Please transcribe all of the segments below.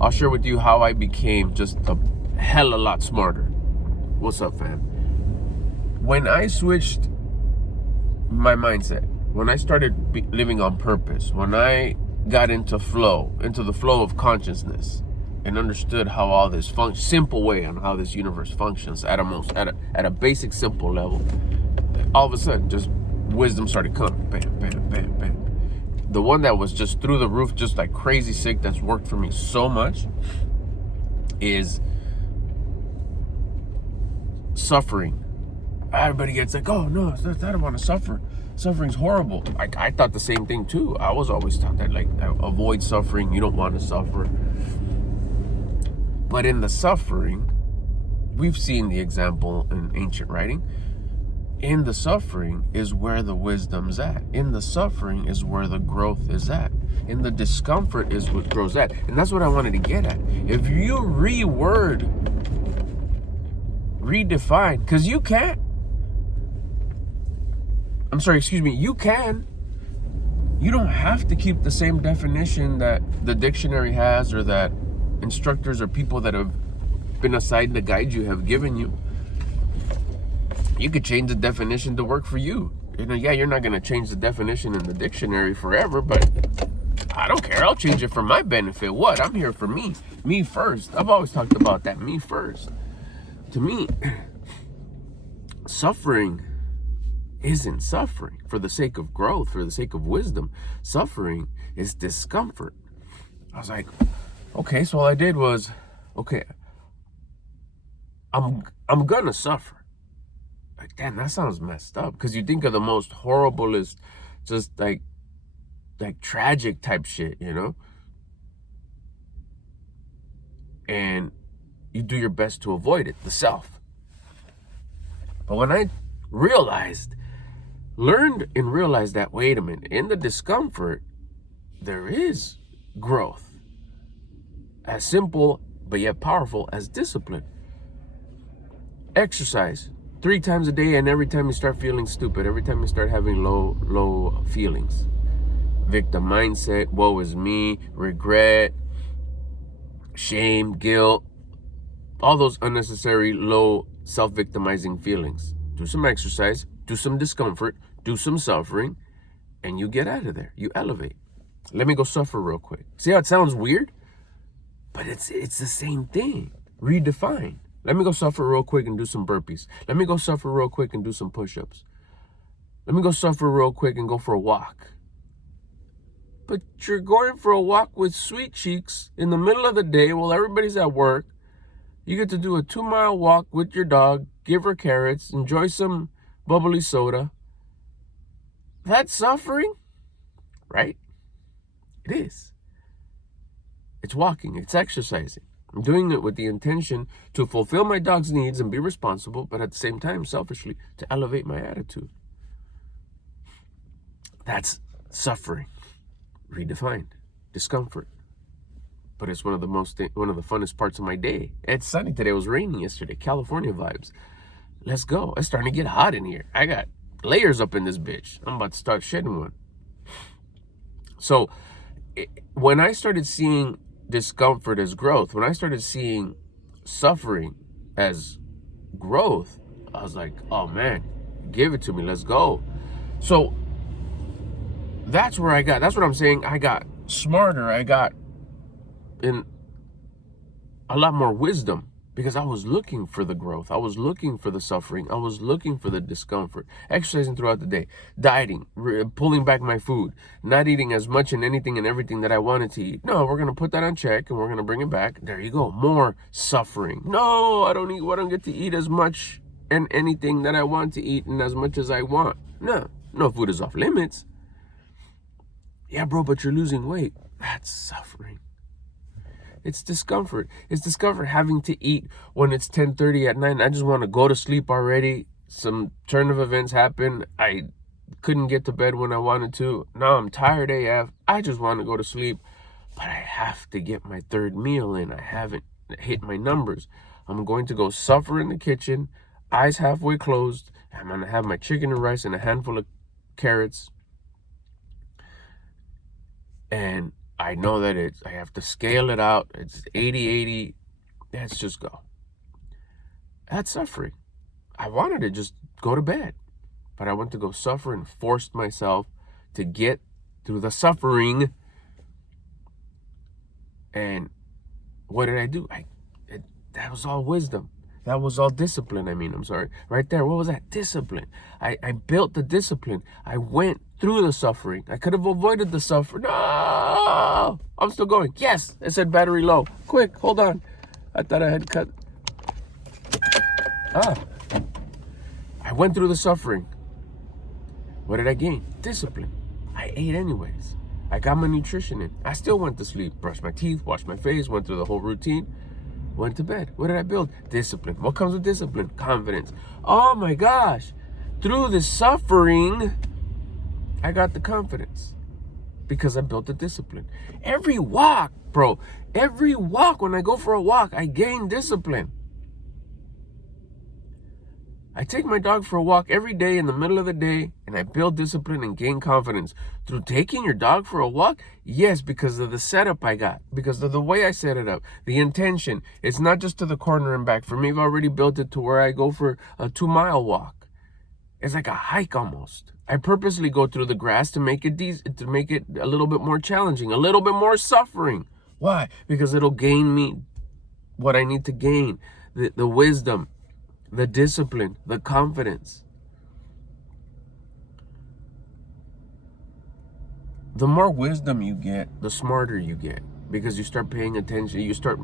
I'll share with you how I became just a hell a lot smarter. What's up, fam? When I switched my mindset, when I started living on purpose, when I got into the flow of consciousness, and understood how all this simple way on how this universe functions at a basic simple level, all of a sudden just wisdom started coming. Bam, bam, bam, bam. The one that was just through the roof, just like crazy sick, that's worked for me so much, is suffering. Everybody gets like, oh no, I don't want to suffer. Suffering's horrible. I thought the same thing too. I was always taught that, like, avoid suffering. You don't want to suffer. But in the suffering, we've seen the example in ancient writing. In the suffering is where the wisdom's at. In the suffering is where the growth is at. In the discomfort is what grows at. And that's what I wanted to get at. If you redefine, because you can. You can. You don't have to keep the same definition that the dictionary has, or that instructors or people that have been assigned to guide you have given you. You could change the definition to work for you. Yeah, you're not going to change the definition in the dictionary forever, but I don't care. I'll change it for my benefit. What? I'm here for me. Me first. I've always talked about that. Me first. To me, suffering isn't suffering for the sake of growth, for the sake of wisdom. Suffering is discomfort. I was like, okay, so all I did was, okay, I'm gonna suffer. Like, damn, that sounds messed up. Because you think of the most horriblest, just like tragic type shit, you know? And you do your best to avoid it, the self. But when I learned and realized that, wait a minute, in the discomfort, there is growth. As simple, but yet powerful as discipline. Exercise 3 times a day, and every time you start feeling stupid, every time you start having low feelings. Victim mindset, woe is me, regret, shame, guilt, all those unnecessary low self-victimizing feelings. Do some exercise, do some discomfort, do some suffering, and you get out of there. You elevate. Let me go suffer real quick. See how it sounds weird? But it's the same thing. Redefine. Let me go suffer real quick and do some burpees. Let me go suffer real quick and do some push-ups. Let me go suffer real quick and go for a walk. But you're going for a walk with sweet cheeks in the middle of the day while everybody's at work. You get to do a 2-mile walk with your dog, give her carrots, enjoy some bubbly soda. That's suffering, right? It is. It's walking, it's exercising. I'm doing it with the intention to fulfill my dog's needs and be responsible, but at the same time, selfishly, to elevate my attitude. That's suffering. Redefined. Discomfort. But it's one of the funnest parts of my day. It's sunny today. It was raining yesterday. California vibes. Let's go. It's starting to get hot in here. I got layers up in this bitch. I'm about to start shedding one. So when I started seeing discomfort as growth, when I started seeing suffering as growth, I was like, oh man, give it to me. Let's go. So that's what I'm saying. I got smarter. I got in a lot more wisdom because I was looking for the growth. I was looking for the suffering. I was looking for the discomfort. Exercising throughout the day, dieting, pulling back my food, not eating as much and anything and everything that I wanted to eat. No, we're going to put that on check and we're going to bring it back. There you go. More suffering. No, I don't get to eat as much and anything that I want to eat and as much as I want. No food is off limits. Yeah, bro, but you're losing weight. That's suffering. It's discomfort. It's discomfort having to eat when it's 10:30 at night. I just want to go to sleep already. Some turn of events happened. I couldn't get to bed when I wanted to. Now I'm tired AF. I just want to go to sleep. But I have to get my 3rd meal in. I haven't hit my numbers. I'm going to go suffer in the kitchen, eyes halfway closed. I'm going to have my chicken and rice and a handful of carrots. And I know that I have to scale it out. It's 80-80. Let's just go. That's suffering. I wanted to just go to bed, but I went to go suffer and forced myself to get through the suffering. And what did I do? That was all wisdom. That was all discipline. I'm sorry. Right there. What was that? Discipline. I built the discipline. I went through the suffering. I could have avoided the suffering. No! I'm still going. Yes! It said battery low. Quick, hold on. I thought I had cut. I went through the suffering. What did I gain? Discipline. I ate anyways. I got my nutrition in. I still went to sleep. Brushed my teeth, washed my face, went through the whole routine. Went to bed. What did I build? Discipline. What comes with discipline? Confidence. Oh my gosh. Through the suffering, I got the confidence because I built the discipline. Every walk, bro, every walk, when I go for a walk, I gain discipline. I take my dog for a walk every day in the middle of the day, and I build discipline and gain confidence. Through taking your dog for a walk? Yes, because of the setup I got, because of the way I set it up, the intention. It's not just to the corner and back. For me, I've already built it to where I go for a 2-mile walk. It's like a hike almost. I purposely go through the grass to make it a little bit more challenging, a little bit more suffering. Why? Because it'll gain me what I need to gain, the wisdom, the discipline, the confidence. The more wisdom you get, the smarter you get, because you start paying attention. You start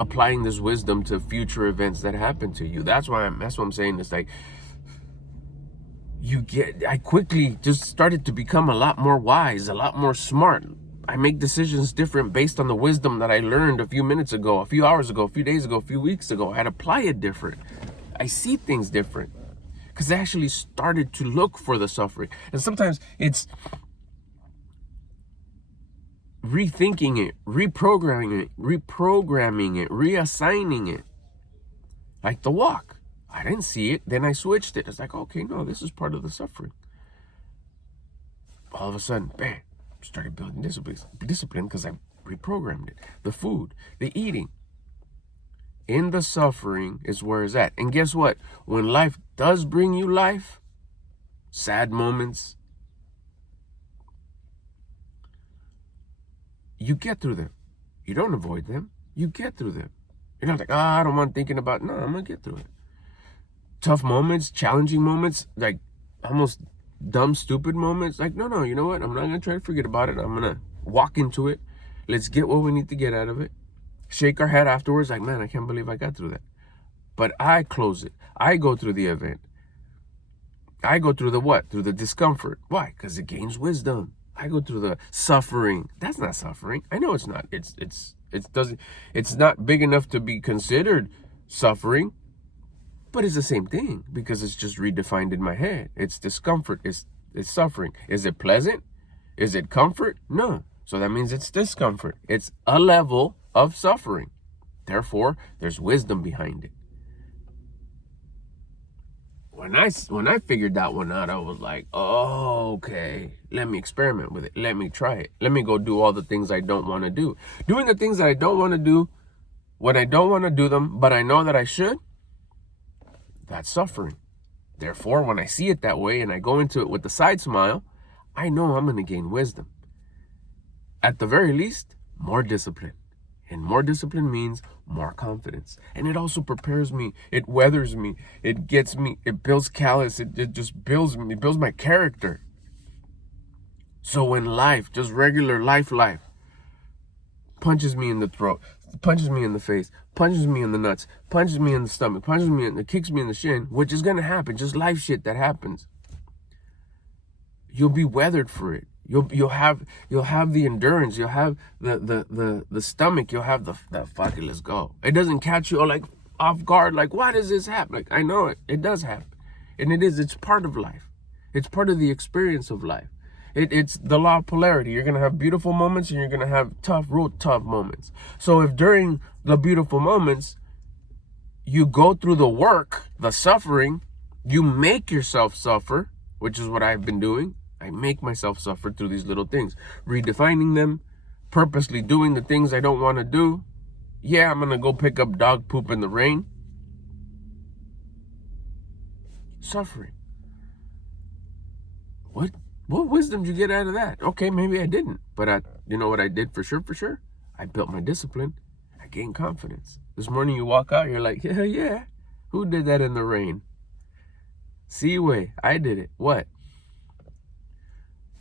applying this wisdom to future events that happen to you. That's what I'm saying. It's like I quickly just started to become a lot more wise, a lot more smart. I make decisions different based on the wisdom that I learned a few minutes ago, a few hours ago, a few days ago, a few weeks ago. I'd apply it different. I see things different because I actually started to look for the suffering. And sometimes it's rethinking it, reprogramming it, reassigning it. Like the walk. I didn't see it. Then I switched it. It's like, okay, no, this is part of the suffering. All of a sudden, bam, started building discipline because I reprogrammed it. The food, the eating. In the suffering is where it's at. And guess what? When life does bring you life, sad moments, you get through them. You don't avoid them. You get through them. You're not like, I don't want thinking about it. No, I'm going to get through it. Tough moments, challenging moments, like almost dumb, stupid moments. Like, no, you know what? I'm not going to try to forget about it. I'm going to walk into it. Let's get what we need to get out of it. Shake our head afterwards, like, man, I can't believe I got through that. But I close it. I go through the event. I go through the what? Through the discomfort. Why? Because it gains wisdom. I go through the suffering. That's not suffering. I know it's not. It's not big enough to be considered suffering, but it's the same thing because it's just redefined in my head. It's discomfort. It's suffering. Is it pleasant? Is it comfort? No. So that means it's discomfort. It's a level of suffering. Therefore, there's wisdom behind it. When I figured that one out, I was like, oh, okay, let me experiment with it. Let me try it. Let me go do all the things I don't want to do. Doing the things that I don't want to do when I don't want to do them, but I know that I should, that's suffering. Therefore, when I see it that way and I go into it with the side smile, I know I'm going to gain wisdom. At the very least, more discipline. And more discipline means more confidence. And it also prepares me. It weathers me. It gets me. It builds callous. It just builds me. It builds my character. So when life, just regular life, punches me in the throat, punches me in the face, punches me in the nuts, punches me in the stomach, kicks me in the shin, which is going to happen. Just life shit that happens. You'll be weathered for it. You'll have the endurance. You'll have the stomach. You'll have the fuck it, let's go. It doesn't catch you like off guard. Like, why does this happen? Like, I know it. It does happen, and it's part of life. It's part of the experience of life. It's the law of polarity. You're gonna have beautiful moments, and you're gonna have real tough moments. So if during the beautiful moments you go through the work, the suffering, you make yourself suffer, which is what I've been doing. I make myself suffer through these little things, redefining them, purposely doing the things I don't want to do. Yeah, I'm going to go pick up dog poop in the rain. Suffering. What wisdom did you get out of that? Okay, maybe I didn't. But you know what I did for sure? I built my discipline. I gained confidence. This morning you walk out, you're like, yeah. Who did that in the rain? Seaway. I did it. What?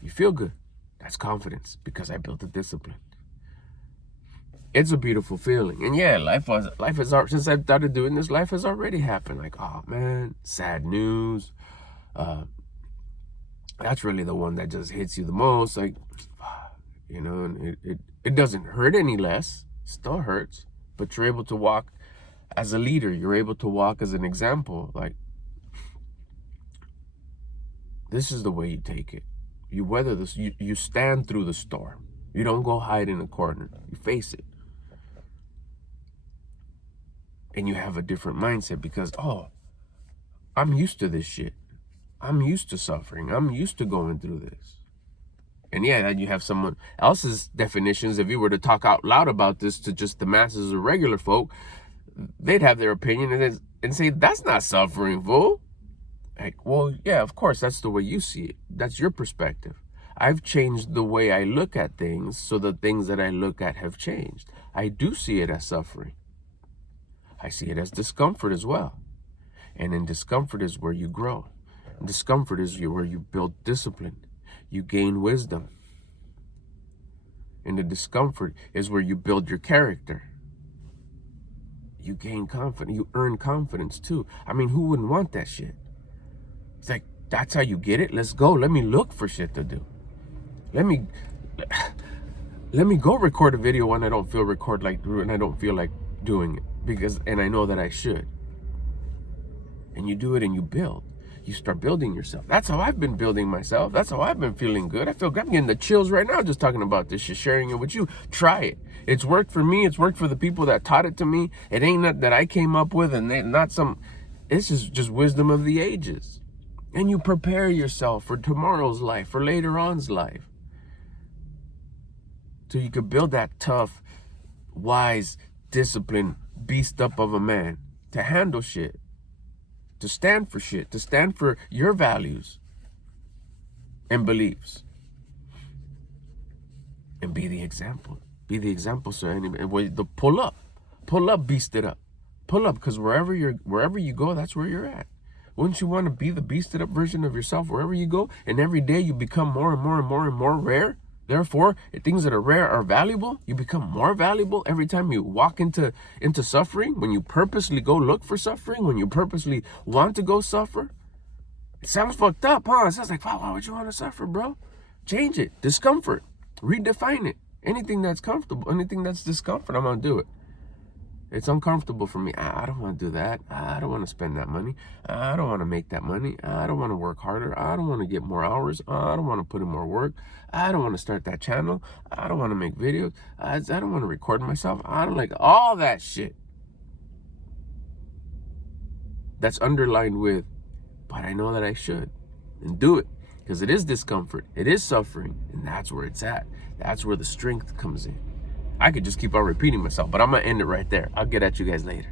You feel good. That's confidence because I built a discipline. It's a beautiful feeling. And yeah, life has since I started doing this, life has already happened. Like, oh man, sad news. That's really the one that just hits you the most. Like, you know, and it doesn't hurt any less. It still hurts. But you're able to walk as a leader. You're able to walk as an example. Like, this is the way you take it. You weather this. You stand through the storm. You don't go hide in a corner. You face it. And you have a different mindset because, oh, I'm used to this shit. I'm used to suffering. I'm used to going through this. And yeah, then you have someone else's definitions. If you were to talk out loud about this to just the masses of regular folk, they'd have their opinion and say, that's not suffering, fool. Like, well, yeah, of course, that's the way you see it. That's your perspective. I've changed the way I look at things, so the things that I look at have changed. I do see it as suffering. I see it as discomfort as well. And in discomfort is where you grow. And discomfort is where you build discipline. You gain wisdom. And the discomfort is where you build your character. You gain confidence. You earn confidence too. I mean, who wouldn't want that shit? It's like, that's how you get it? Let's go. Let me look for shit to do. Let me go record a video when I don't feel and I don't feel like doing it. And I know that I should. And you do it and you build. You start building yourself. That's how I've been building myself. That's how I've been feeling good. I'm getting the chills right now just talking about this shit, sharing it with you. Try it. It's worked for me. It's worked for the people that taught it to me. It ain't not that I came up with and it's just wisdom of the ages. And you prepare yourself for tomorrow's life, for later on's life. So you could build that tough, wise, disciplined beast up of a man to handle shit, to stand for shit, to stand for your values and beliefs, and be the example. Be the example, sir. And pull up, beast it up, pull up, because wherever you go, that's where you're at. Wouldn't you want to be the beasted up version of yourself wherever you go? And every day you become more and more and more and more rare. Therefore, things that are rare are valuable. You become more valuable every time you walk into suffering. When you purposely go look for suffering, when you purposely want to go suffer. It sounds fucked up, huh? It sounds like, wow, why would you want to suffer, bro? Change it. Discomfort. Redefine it. Anything that's comfortable, anything that's discomfort, I'm going to do it. It's uncomfortable for me. I don't want to do that. I don't want to spend that money. I don't want to make that money. I don't want to work harder. I don't want to get more hours. I don't want to put in more work. I don't want to start that channel. I don't want to make videos. I don't want to record myself. I don't like all that shit. That's underlined with, but I know that I should. And do it. Because it is discomfort. It is suffering. And that's where it's at. That's where the strength comes in. I could just keep on repeating myself, but I'm going to end it right there. I'll get at you guys later.